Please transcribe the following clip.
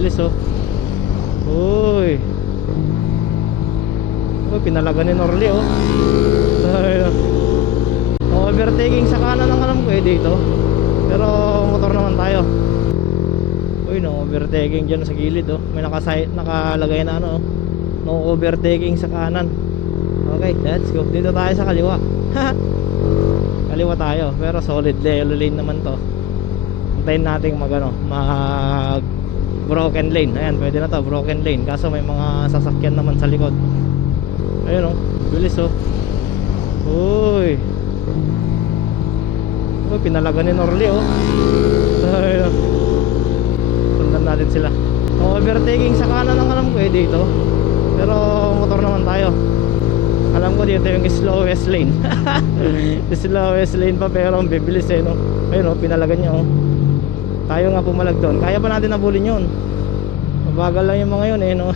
bibilis oh. Uy. Uy, pinalaga ni Norly oh. Ayun. Overtaking sa kanan ang alam ko eh dito. Pero motor naman tayo. Uy, no overtaking dyan sa gilid oh. May nakalagay na ano oh. No overtaking sa kanan. Okay, let's go. Dito tayo sa kaliwa. Kaliwa tayo, pero solid lane naman to. Antayin natin mag broken lane. Ayan, pwede na to, broken lane. Kaso may mga sasakyan naman sa likod. Ayun oh, bilis oh. Uy. Uy, pinalaga ni Norly oh. Ayun. Sundan natin sila. Overtaking sa kanan ang alam ko eh dito. Pero motor naman tayo. Alam ko dito yung slowest lane. Slowest lane pa pero ang bibilis eh no. Ayun oh, pinalagan niya oh. Tayo nga pumalag doon. Kaya pa natin nabulin yun. Mabagal lang yung mga yun eh no.